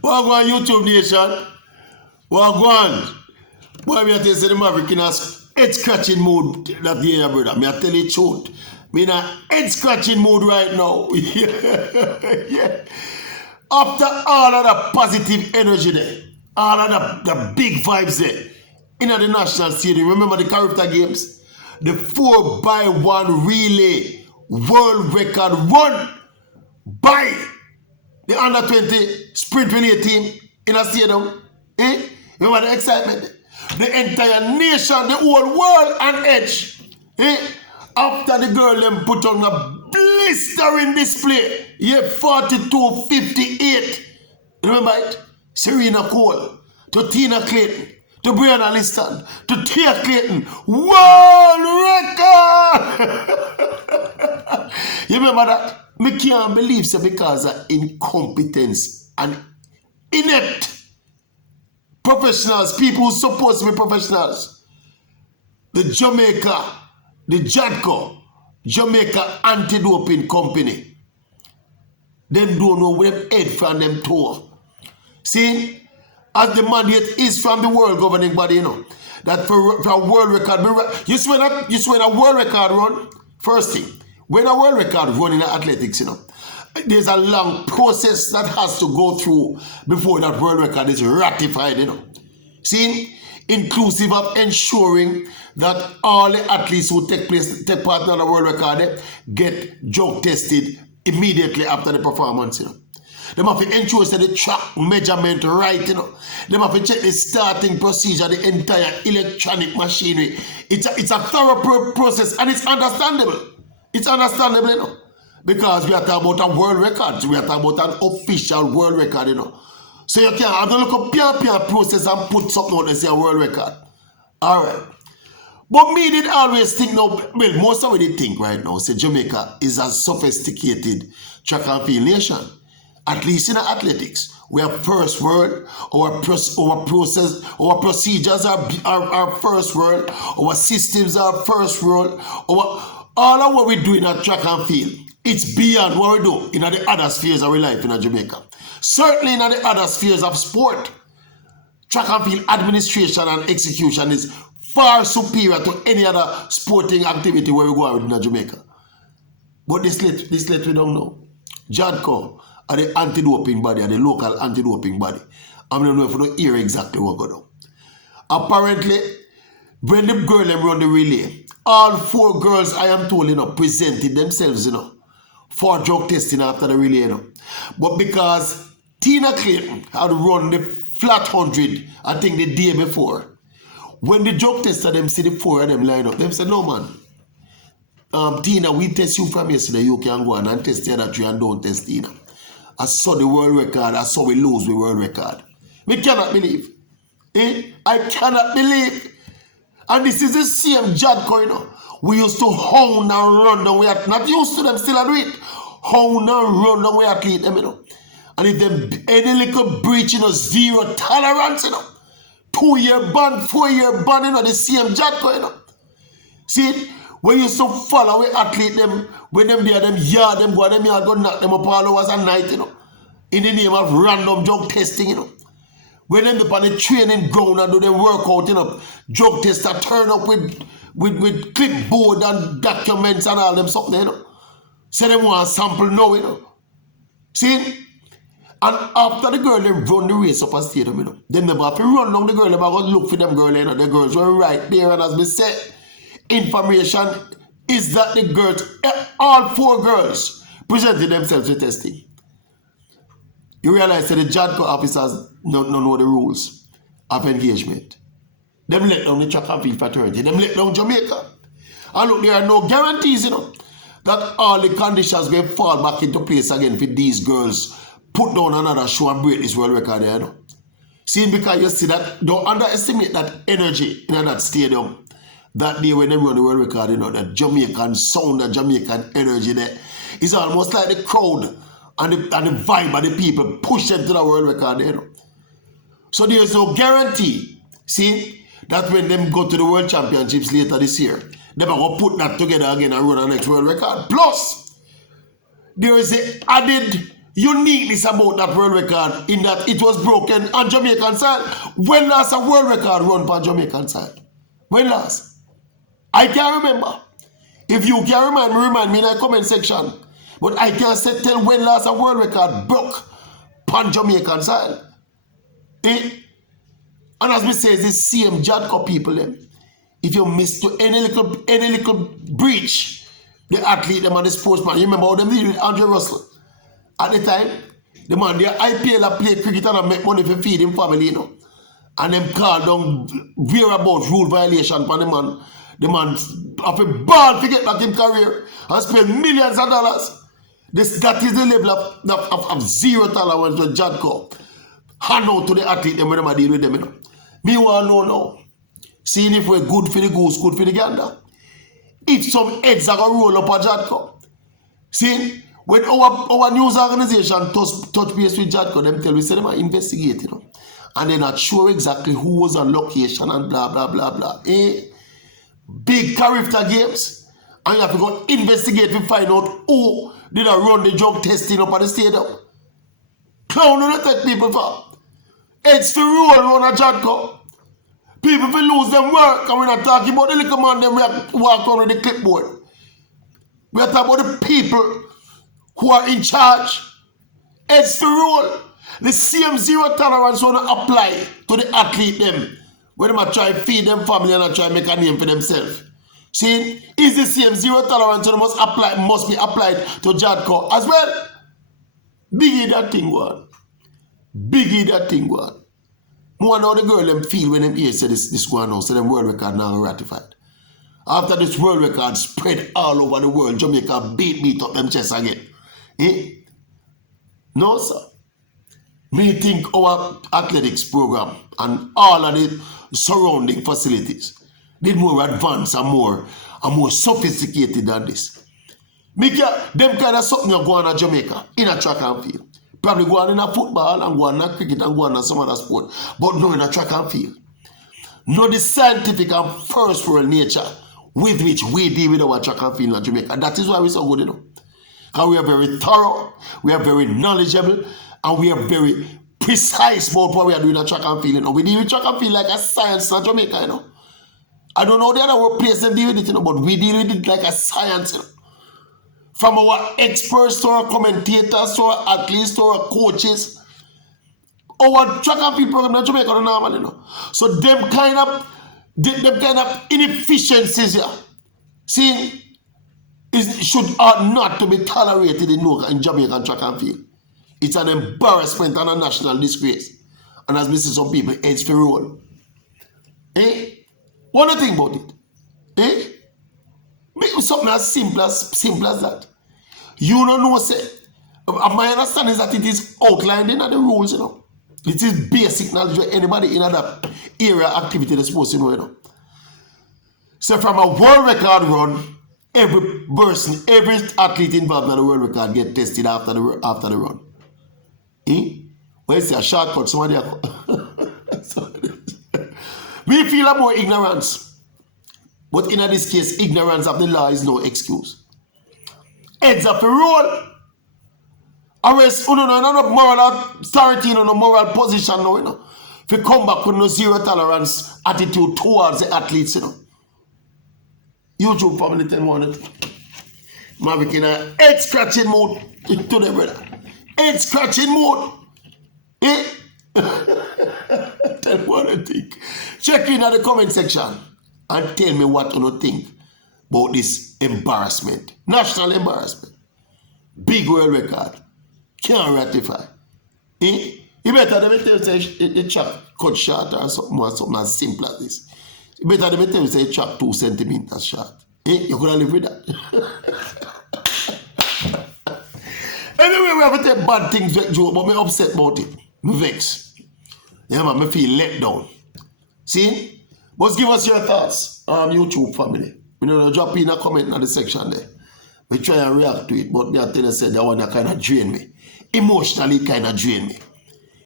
What go on YouTube nation? What go on? Boy, me I tell you, say the Maverick in a head scratching mood that year, brother. Me I tell you the truth. Me in a head scratching mood right now. Yeah. After all of the positive energy there, all of the big vibes there, in the national stadium, remember the character games? The 4x1 relay world record run by the under 20 sprint relay team in a stadium. Remember the excitement? The entire nation, the whole world on edge. After the girl them put on a blistering display. Yeah, 42-58. Remember it? Serena Cole to Tina Clayton to Brianna Liston to Tia Clayton. World record! You remember that? Me can't believe so because of incompetence and inept professionals, people who supposed to be professionals. The JADCO, Jamaica Anti-Doping Company. Them don't know where them head from them toe. See, as the mandate is from the world governing body, you know, that for a world record, you swear a world record run, first thing, when a world record run in athletics, you know, there's a long process that has to go through before that world record is ratified, you know. See, inclusive of ensuring that all the athletes who take part in the world record get drug tested immediately after the performance, you know. They have to ensure that the track measurement right, you know. They have to check the starting procedure, the entire electronic machinery. It's a thorough process and it's understandable. It's understandable, you know. Because we are talking about a world record. We are talking about an official world record, you know. So you can't have to look up pure process and put something out and say a world record. Alright. But me did always think now, well, most of what they think right now, say Jamaica is a sophisticated track and field nation. At least in athletics. We are first world, our process, our procedures are first world, our systems are first world, all of what we do in a track and field, it's beyond what we do in the other spheres of our life in Jamaica. Certainly in the other spheres of sport, track and field administration and execution is far superior to any other sporting activity where we go out in Jamaica. But this let we don't know. JADCO are the anti-doping body, are the local anti-doping body. I don't know if you don't hear exactly what going on. Apparently, when the girl them run the relay, all 4 girls, I am told, you know, presented themselves, you know, for drug testing after the relay, you know. But because Tina Clayton had run the flat 100, I think the day before, when the drug tester them see the 4 of them line up, them say, no man, Tina, we test you from yesterday, you can go on and test the other 3 and don't test Tina. I saw the world record, I saw we lose the world record. We cannot believe. I cannot believe. And this is the same JADCO, you know. We used to hound and run down. We are not used to them, still I do it. Hound and run down, we athlete them, you know. And if them any little breach, you know, 0 tolerance, you know. 2-year ban, 4-year ban, you know, the same JADCO, you know. See, when you used to follow we athlete them, when them there, them yard, them go, them yard, go knock them up all hours and night, you know. In the name of random drug testing, you know. When them up on the training ground and do them workout, you know, drug tester turn up with clipboard and documents and all them something, you know. Say them want a sample now, you know. See? And after the girl them run the race up a stadium, you know, them never have to run down the girl, them have to look for them girl, you know. The girls were right there, and as we said, information is that the girls, all 4 girls presented themselves to testing. You realize that the JADCO officers don't know the rules of engagement. Them let down the track and field fraternity. Them let down Jamaica. And look, there are no guarantees, you know, that all the conditions will fall back into place again for these girls put down another show and break this world record there, you know. See, because you see that, don't underestimate that energy in that stadium. That day when they run the world record, you know, that Jamaican sound, that Jamaican energy there. It's almost like the crowd and the vibe of the people push them to the world record, you know. So there's no guarantee, see, that when them go to the World Championships later this year, they're going to put that together again and run the next world record. Plus, there is an added uniqueness about that world record in that it was broken on Jamaican side. When last a world record run on Jamaican side? When last? I can't remember. If you can remind me in the comment section. But I can't say tell when last a world record broke on Jamaican side. Eh? And as we say, it's the same Jadco people them. If you miss to any little breach, the athlete them and the sportsman, you remember how them did with Andre Russell? At the time, the man, the IPL play cricket and make money for feed him family, you know. And them call down whereabouts rule violation for the man. The man have a ball to get back in career and spend millions of dollars. That is the level of zero tolerance to Jadco. Hand out to the athlete them when they deal with them, you know. Me want to know now. Seeing if we're good for the goose, good for the gander. If some eggs are going to roll up a Jadco. See, when our news organization touch base with Jadco, them tell we say them are investigating, you know. And they're not sure exactly who was on location and blah, blah, blah, blah. Eh? Big character games. And you have to go investigate to find out who did run the drug testing up at the stadium. Clown don't take people for. It's the rule on a Jadco. People will lose them work, and we're not talking about the little man them walk around with the clipboard. We're talking about the people who are in charge. It's the rule. The same zero tolerance want to apply to the athlete them. When they try to feed them family and try to make a name for themselves. See, is the same zero tolerance so must be applied to Jadco as well. Biggie that thing one. Biggie that thing one. More know the girl them feel when them hear say this going on, so them world record now ratified. After this world record spread all over the world, Jamaica beat up them chest again. Eh? No, sir. Me think our athletics program and all of the surrounding facilities did more advanced and more sophisticated than this. Them kind of something you go on in Jamaica in a track and field. Probably go on in a football and go on in a cricket and go on in some other sport. But no in a track and field. No the scientific and first world nature with which we deal with our track and field in Jamaica. And that is why we're so good, you know. Because we are very thorough, we are very knowledgeable, and we are very precise about what we are doing in track and field. You know. We deal with track and field like a science in Jamaica, you know. I don't know the other workplace them deal with it, you know, but we deal with it like a science, you know. From our experts to our commentators to our athletes to our coaches. Our track and field program in Jamaica are normal, you know. So them kind of inefficiencies here, see, ought not to be tolerated in Jamaican track and field. It's an embarrassment and a national disgrace. And as we see some people, it's for roll. Eh? What do you think about it? Eh? Make something as simple as that. You don't know, say, my understanding is that it is outlined in the rules, you know. It is basic knowledge where anybody in that area activity is supposed to know, you know. So from a world record run, every person, every athlete involved in the world record get tested after the run. Eh? When you say a shortcut, somebody we feel a more ignorance. But in this case, ignorance of the law is no excuse. Heads up the roll. Arrest, no moral authority, no moral position, no, you know. If you come back with no zero tolerance attitude towards the athletes, you know. YouTube family 10 1. Mavic in a head scratching mode today, brother. Head scratching mode. Eh? Tell me what I think. Check in the comment section and tell me what you think about this embarrassment. National embarrassment. Big world record. Can't ratify. Eh? You better than me tell you say the track cut short or something as simple as this. You better than me tell you say track 2 centimeters short. Eh? You could live with that. Anyway, we have to take bad things back, Joe, but I'm upset about it. I'm vexed. Yeah, man, I feel let down. See? But give us your thoughts, YouTube family. You know, drop in a comment in the section there. We try and react to it, but me I tell you, say that one kind of drain me. Emotionally kind of drain me.